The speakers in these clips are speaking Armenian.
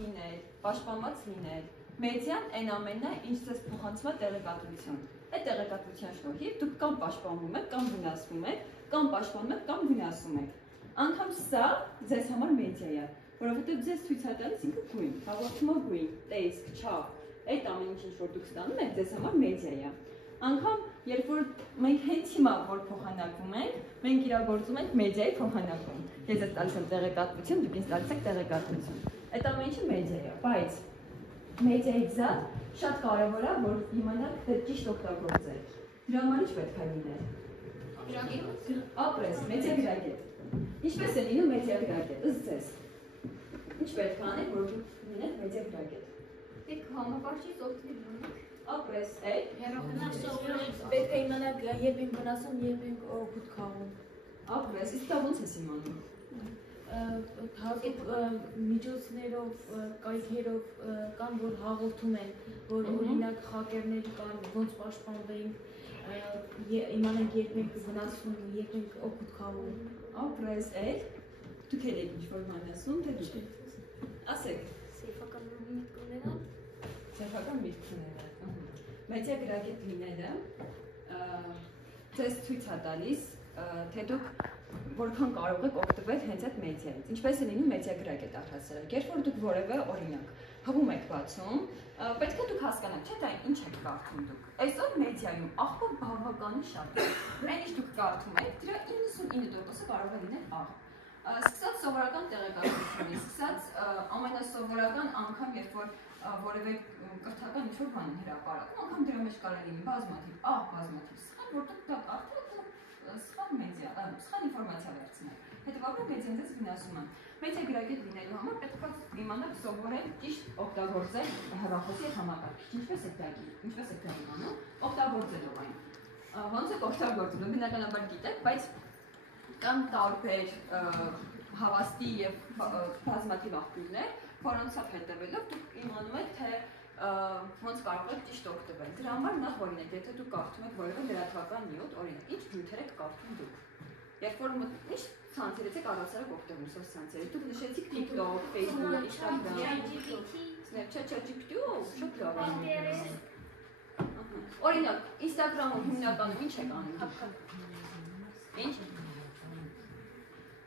լինել, պաշտպանված լինել, մեդիան այն ամենն է, ինչ ձեզ փոխանցում է տեղեկատվություն։ Այդ տեղեկատվության շնորհիվ դուք կամ պաշտպանվում եք, կամ վնասվում եք, կամ պաշտպանում եք, կամ վնասում եք։ Անգամ սա ձեզ համար մեդիա է, որովհետև ձեզ ցույց է տալիս ինքը գույն, հաղորդումը գույն, տեսք, չափ, այդ ամեն ինչ որ դուք ստանում եք, ձեզ համար մեդիա է։ Անգամ երբ որ մենք հենց հիմա որ փոխանակվում ենք, մենք իրագործում ենք մեդիայի փոխանակում։ Ես ձեզ տալիս եմ տեղեկատվություն, դուք ինձ տալիս եք տեղեկատվություն։ Այդ ամեն ինչը մեդիա է, բայց մեդիայից զատ շատ կարևոր է, որ իմանաք դե ճիշտ օգտագործել։ Դրա համար ինչ պետք է լինել։ Ապրես, մեդիա գրագետ։ Ինչպես է լինում մեդիա գրագետ, ըստ ձեզ։ Ինչ պետք է անեք, որ դուք լինեք մեդիա գրագետ։ Պետք է համակարգիչ օգտվել ունենաք։ Ապրես, այ։ Պետք է իմանաք երբ ենք վնասում, երբ ենք օգուտ քաղում։ Ապրես, իսկ դա ո՞նց ես իմանում։ Հատուկ միջոցներով, կայքերով կան, որ հաղորդում են, որ օրինակ խակերներ կան, ոնց պաշտպանվենք, իմանանք երբ ենք վնասում, երբ ենք օգուտ քաղում։ Ապրես, այ։ Դուք եք ինչ-որ ման ասում, թե դուք։ Ասեք։ Սեյֆական միտք ունենալ։ Սեյֆական միտք ունենալ։ Մեդիա գրագետ լինելը ձեզ ցույց է տալիս, թե դուք որքան կարող եք օգտվել հենց այդ մեդիայից։ Ինչպես է լինում մեդիա գրագետ առհասարակ։ Երբ որ դուք որևէ օրինակ հղում եք բացում, պետք է դուք հասկանաք, չէ՞ դա ինչ եք կարդում դուք։ Այսօր մեդիայում աղբը բավականին շատ է։ Այն ինչ դուք կարդում եք, դրա 99%-ը կարող է լինել աղբ։ Սկսած սովորական տեղեկատվությունից, սկսած ամենասովորական անգամ, երբ որ որևէ կրթական ինչ-որ բան հրապարակում, անգամ դրա մեջ կարող է լինի բազմաթիվ աղ, բազմաթիվ սխալ, որ դուք դա կարդում սխալ մեդիա, սխալ ինֆորմացիա վերցնել։ Հետևաբար մեդիան ձեզ վնասում է։ Մեդիա գրագետ լինելու համար պետք է իմանալ սովորել ճիշտ օգտագործել հեռախոսի հետ համակարգիչ։ Ինչպես եք դա իմանում, օգտագործելով այն։ Ոնց եք օգտագործում, բնականաբար գիտեք, բայց կան տարբեր հավաստի եւ բազմաթիվ աղբյուրներ, որոնցով հետևելով դուք իմանում եք, թե ոնց կարող եք ճիշտ օգտվել։ Դրա համար նախ օրինակ, եթե դուք կարդում եք որևէ լրատվական նյութ, օրինակ, ինչ նյութեր եք կարդում դուք։ Երբ որ ինչ ցանցերից եք առհասարակ օգտվում սոցցանցերից, դուք նշեցիք TikTok, Facebook, Instagram, Snapchat, ChatGPT, շատ լավ։ Օրինակ, Instagram-ում հիմնականում ինչ եք անում։ Ինչ։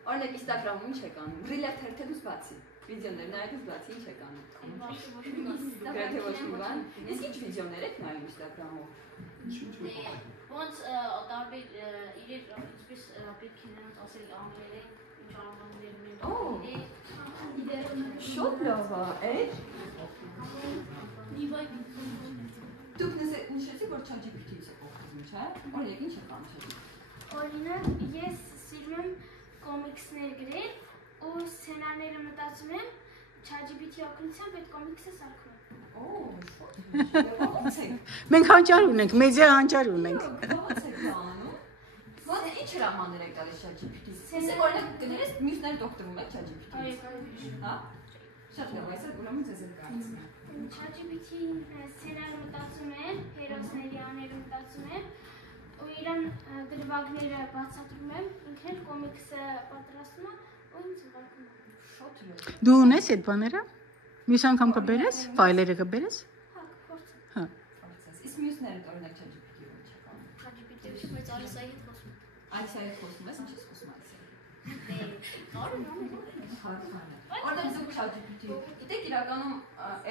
Օրինակ Instagram-ում ինչ եք անում։ Ռիլեր թերթելուց բացի, վիդեոներ նայելուց բացի ինչ եք անում։ Գրեթե ոչ մի բան։ Իսկ ինչ վիդեոներ եք նայում Instagram-ում։ Ոնց տարբեր իրեր ինչպես պետք է նրանց ասել անգլերեն, ինչ անվաններ ունեն։ Շատ լավ է, այդ։ Դուք նշեցիք, որ ChatGPT-ից եք օգտվում, չէ՞։ Օրինակ ինչ եք անում։ Օրինակ ես սիրում եմ կոմիքսներ գրել ու սցենարները մտածում եմ ChatGPT-ի օգնությամբ այդ կոմիքսը սարքում եմ։ Մենք հանճար ունենք, մեդիա հանճար ունենք։ Ո՞նց եք անում։ Ո՞նց ինչ հրամաններ եք տալիս ChatGPT-ից։ Իսկ օրինակ գներես մյուսներդ օգտվում եք ChatGPT-ից։ Հա։ Շատ լավ, այսօր ուրեմն ձեզ էլ կարծում եմ։ ChatGPT-ին սցենարը մտածում եմ, հերոսների անունները մտածում եմ ու իրան դրվագները բացատրում եմ, ինքն էլ կոմիքսը պատրաստում է ու ինձ ուղարկում է։ Շատ լավ։ Դու ունես այդ բաները։ Մյուս անգամ կբերես, ֆայլերը կբերես։ Հա, փորձեմ։ Հա։ Իսկ մյուսները օրինակ ChatGPT-ով ինչ եք անում։ ChatGPT-ը բայց Ալիսայի հետ խոսում։ Ալիսայի հետ խոսում ես, ինչ ես խոսում Ալիսայի։ Կարո՞ղ է։ Օրինակ դուք ChatGPT, գիտեք իրականում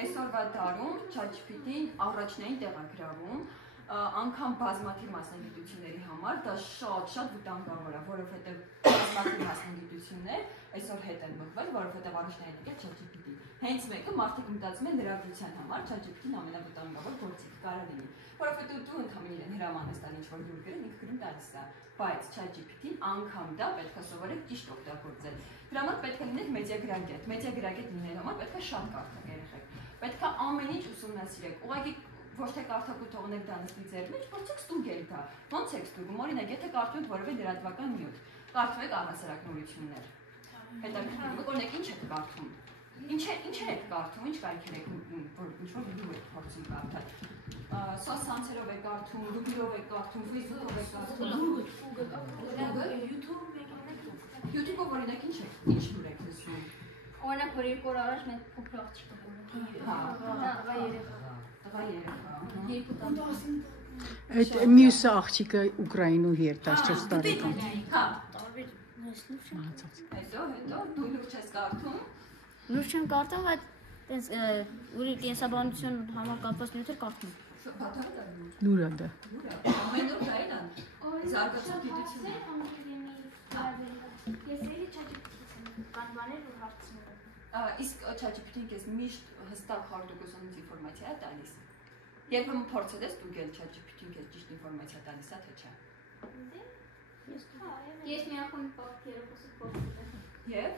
այսօրվա դարում ChatGPT-ին առաջնային տեղ է գրավում, անգամ բազմաթիվ մասնագիտությունների համար դա շատ վտանգավոր է, որովհետև բազմաթիվ մասնագիտություններ այսօր հետ են մղվել, որովհետև առաջնային տեղ է ChatGPT։ Հենց մեկը մարդիկ մտածում են լրագրության համար ChatGPT-ն ամենավտանգավոր գործիքը կարող լինի, որովհետև դու ընդհանրապես իրեն հրաման ես տալի ինչ-որ դուր գրել, ինքը գրում տալիս է, բայց ChatGPT-ն անգամ դա պետք է սովորեք ճիշտ օգտագործել։ Դրա համար պետք է լինեք մեդիա գրագետ։ Մեդիա գրագետ լինելու համար պետք է շատ կարդաք երեխեք։ Պետք է ամեն ինչ ուսումնասիրեք։ Ուղղակի ոչ թե կարդաք ու թողնեք դա նստի ձեր մեջ, փորձեք ստուգել դա։ Ոնց եք ստուգում։ Օրինակ, եթե կարդում եք որևէ լրատվական նյութ, կարդում եք առհասարակ նորություններ։ Հետաքրքրում եք, օրինակ ինչ եք կարդում։ Ինչ եք կարդում, ինչ կայքեր եք, որ ինչ-որ վիդեո եք փորձում կարդալ։ Սոցցանցերով եք կարդում, Google-ով եք կարդում, Facebook-ով եք կարդում։ Google, YouTube-ով YouTube-ով օրինակ ինչ լուր եք լսում։ Օրինակ որ 2 օր առաջ մենք փոքր աղջիկ Այդ մյուսը աղջիկը Ուկրաինու էր 14 տարեկան։ Հա, հետո դու լուր չես կարդում։ Լուր չեմ կարդում, բայց տենց ուրի կենսաբանություն համար կապված նյութեր կարդում։ Լուրա դա։ Ամեն օր հայելան։ Զարգացած գիտությունը։ Ես էլի ChatGPT-ից կան բաներ որ հարցնում եմ։ Իսկ ChatGPT-ն քեզ միշտ հստակ 100% ինֆորմացիա է տալիս։ Երբեմն փորձել ես դու գել ChatGPT-ն քեզ ճիշտ ինֆորմացիա տալիս է թե չէ։ Ես մի անգամ երեխոսի փորձել եմ։ Եվ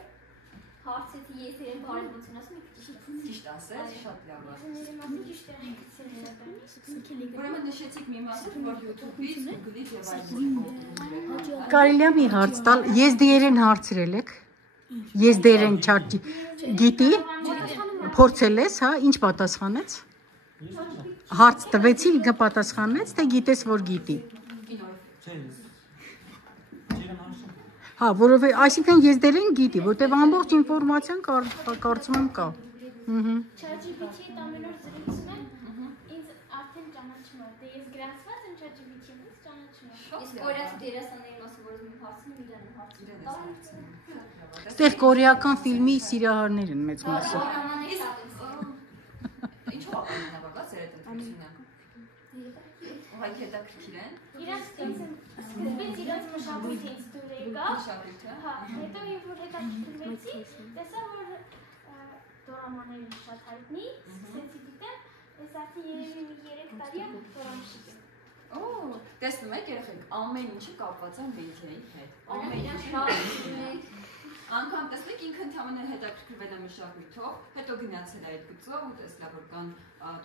Հարցեցի ես իրեն բարեբություն ասում եք ճիշտ ասես, շատ լավ է։ Ուրեմն նշեցիք մի մասը, որ YouTube-ից, Google-ից եւ այլն։ Կարելի է մի հարց տալ, եզդիերեն հարցրել եք։ Եզդիերեն գիտի, փորձել ես, հա, ինչ պատասխանեց։ Հարց տվեցի, պատասխանեց, թե գիտես, որ գիտի։ Հա, որովհետեւ այսինքն եզդերեն գիտի, որտեւ ամբողջ ինֆորմացիան կարծում եմ կա։ ChatGPT-ը ամեն օր զրուցում եմ, ինձ արդեն ճանաչում է։ Դե ես գրանցված եմ ChatGPT-ին, ինձ ճանաչում է։ Իսկ կորեացի դերասանների մասը որ մի հարցնում իրեն հարցնում։ Այստեղ կորեական ֆիլմի սիրահարներ են մեծ մասը։ Ինչու՞ ապանանավակա սերետ ընտրությունը։ Ուղղակի հետաքրքիր են։ Իրանց սկզբից իրանց մշակույթը ինձ դուր եկավ։ Մշակույթը։ Հա, հետո երբ որ հետաքրքրվեցի, տեսա որ դորամաները շատ հայտնի, սկսեցի դիտել, ես արդեն երևի մի 3 տարի եմ դորամշիկ եմ։ Օ, տեսնում եք երեխեք, ամեն ինչը կապված է մեդիայի հետ։ Ամեն ինչը։ Անգամ տեսնեք ինքը ընդհանրապես հետաքրքրվել է մշակույթով, հետո գնացել է այդ գծով ու տեսලා որ կան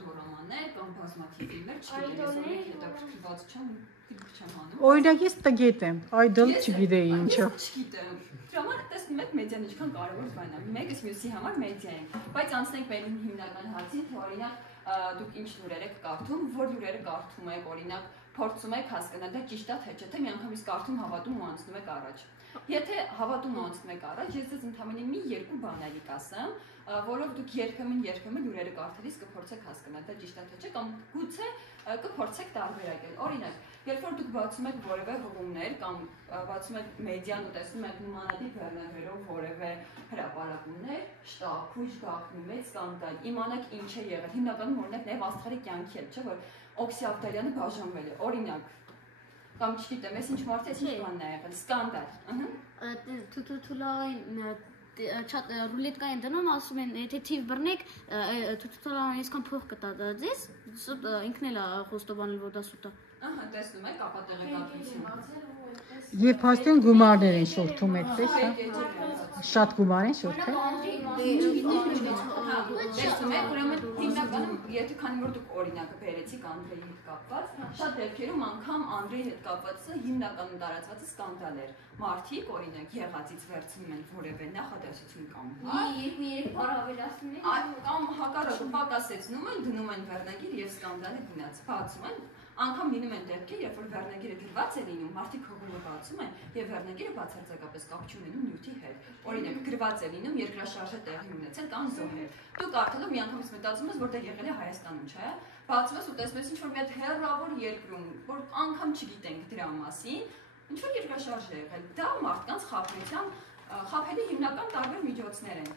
դորամաններ, կան բազմաթիվ ֆիլմեր, չգիտեմ, ես օրինակ հետաքրքրված չեմ, չեմ անում։ Օրինակ ես տգետ եմ, այդլ չգիտեի ինչը։ Չգիտեմ։ Դրա համար տեսնում եք մեդիան ինչքան կարևոր բան է։ Մեկս մյուսի համար մեդիա է։ Բայց անցնենք մեր հիմնական հարցին, թե օրինակ դուք ինչ լուրեր եք կարդում, որ լուրերը կարդում եք, օրինակ փորձում եք հասկանալ դա ճիշտ է թե չէ, թե միանգամից կարդում հավատում ու անցնում եք առաջ։ Եթե հավատում ու անցնում եք առաջ, ես ձեզ ընդհանրապես մի երկու բաների կասեմ, որով դուք երբեմն լուրերը կարդալիս կփորձեք հասկանալ դա ճիշտ է թե չէ, կամ գուցե կփորձեք տարբերակել։ Օրինակ, երբ որ դուք բացում եք որևէ հղումներ կամ բացում եք մեդիան ու տեսնում եք նմանատիպ վերնագրերով որևէ հրապարակումներ, շտապ, գաղտնի, մեծ սկանդալ, իմանաք ինչ է եղել։ Հիմնականում օրինակ նաև աստղերի կյանքի էլ, չէ՞ որ Օքսի Ավտալյանը բաժանվել է։ Օրինակ, կամ չգիտեմ, ես ինչ մարդը ինչ բանն է եղել, սկանդալ։ Թութուլային ռուլետկային դնում ասում են, եթե թիվ բռնեք, թութուլային այսքան փող կտա ձեզ, ինքն էլ է խոստովանել, որ դա սուտ է։ Ահա, տեսնում եք, ապա տեղեկատվություն։ Երբ հաստեն գումարներ են շորթում այդպես, հա։ Շատ գումար են շորթել։ Տեսնում եք, ուրեմն հիմնականում, եթե քանի որ դուք օրինակը բերեցիք Անդրեի հետ կապված, շատ դեպքերում անգամ Անդրեի հետ կապվածը հիմնականում տարածվածը սկանդալ էր։ Մարդիկ օրինակ եղածից վերցնում են որևէ նախադասություն կամ կամ հակառակը պակասեցնում են, դնում են վերնագիր եւ սկանդալը գնաց։ Բացում են, անգամ լինում են դեպքեր, երբ որ վերնագիրը գրված է լինում, մարդիկ հողումը բացում են եւ վերնագիրը բացարձակապես կապ չունենում նյութի հետ։ Օրինակ գրված է լինում երկրաշարժը տեղի ունեցել կամ զոհեր։ Դու կարդալով միանգամից մտածում ես, որ դա եղել է Հայաստանում, չէ՞։ Բացում ես ու տեսնում ես ինչ-որ մի հատ հեռավոր երկրում, որ անգամ չգիտենք դրա մասին, ինչ-որ երկրաշարժ է եղել։ Դա մարդկանց խաբնության խաբելու հիմնական տարբեր միջոցներ են։